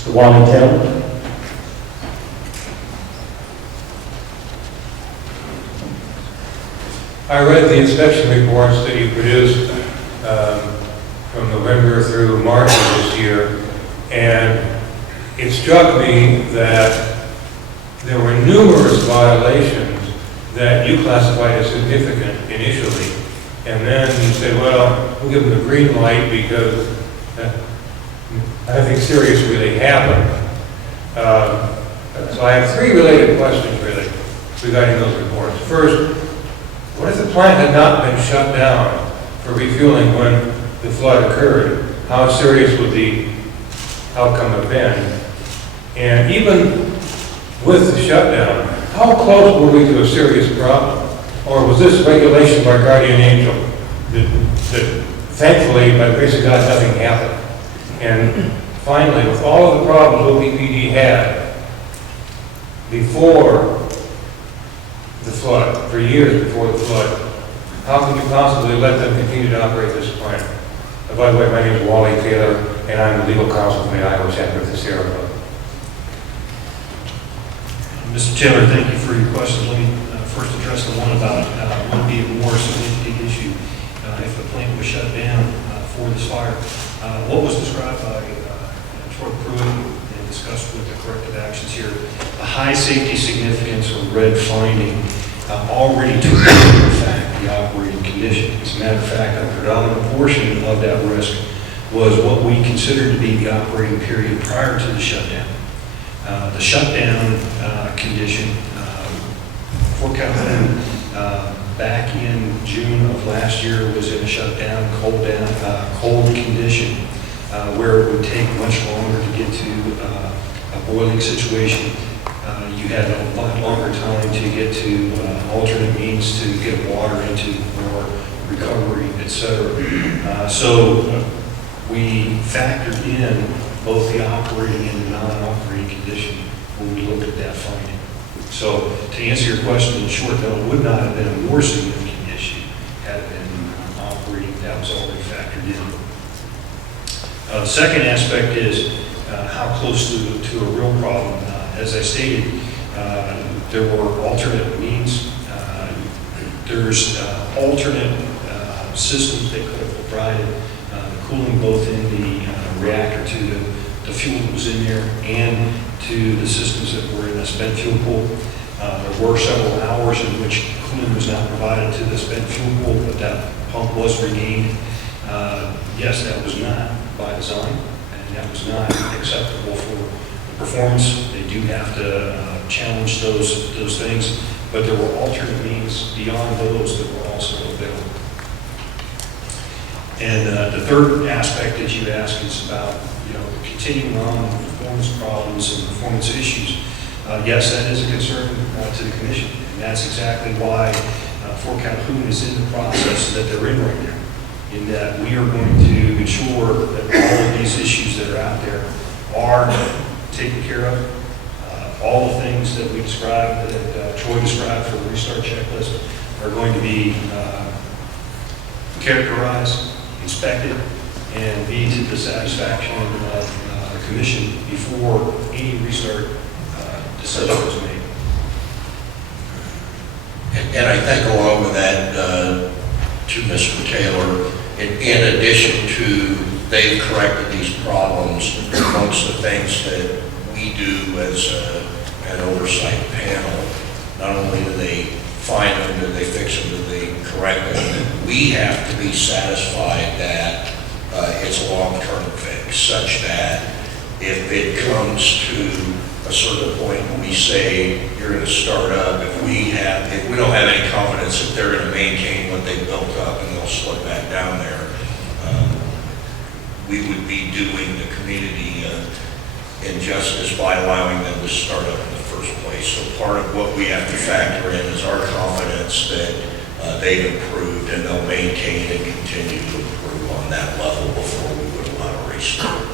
Mr. Wally Taylor. I read the inspection reports that you produced from November through March of this year, and it struck me that there were numerous violations that you classified as significant initially, and then you said, well, we'll give them the green light because nothing serious really happened. So I have three related questions, really, regarding those reports. First, what if the plant had not been shut down for refueling when the flood occurred? How serious would the outcome have been? And even with the shutdown, how close were we to a serious problem? Or was this regulation by guardian angel that thankfully, by the grace of God, nothing happened? And finally, with all of the problems OPPD had before the flood, for years before the flood, how could you possibly let them continue to operate this plant? By the way, my name is Wally Taylor, and I'm the legal counsel from the Iowa chapter of the Sierra Club. Mr. Taylor, thank you for your questions. Let me first address the one about would be a more significant issue if the plant was shut down for this fire. What was described by Troy Pruitt and discussed with the corrective actions here, the high safety significance or red finding already took into fact the operating condition. As a matter of fact, a predominant portion of that risk was what we considered to be the operating period prior to the shutdown. The shutdown condition for Calhoun back in June of last year was in a shutdown, cold condition where it would take much longer to get to a boiling situation. You had a lot longer time to get to alternate means to get water into or recovery, etc. So we factored in both the operating and the non-operating condition when we looked at that finding. So to answer your question, in short, no, it would not have been a more significant issue had it been operating. That was already factored in. The second aspect is how close to a real problem. As I stated, there were alternate means. There's alternate systems that could have provided cooling both in the reactor to the fuel that was in there and to the systems that were in the spent fuel pool. There were several hours in which cooling was not provided to the spent fuel pool, but that pump was regained. Yes, that was not by design, and that was not acceptable for the performance. They do have to challenge those things, but there were alternate means beyond those that were also available. And the third aspect that you asked is about, continuing on with performance problems and performance issues. Yes, that is a concern to the commission, and that's exactly why Fort Calhoun is in the process that they're in right now, in that we are going to ensure that all of these issues that are out there are taken care of. All the things that we described, that Troy described for the restart checklist, are going to be characterized, inspected, and be to the satisfaction of the commission before any restart decision was made. And I think along with that, to Mr. Taylor, in addition to they've corrected these problems, amongst the things that we do as an oversight panel, not only do they find them, do they fix them, do they correct them, we have to be satisfied that it's a long-term fix, such that if it comes to a certain point when we say you're going to start up, if we don't have any confidence that they're going to maintain what they built up and they'll slip back down there, we would be doing the community injustice by allowing them to start up in the first place. So part of what we have to factor in is our confidence that they've improved and they'll maintain and continue to improve on that level before we would allow a restart.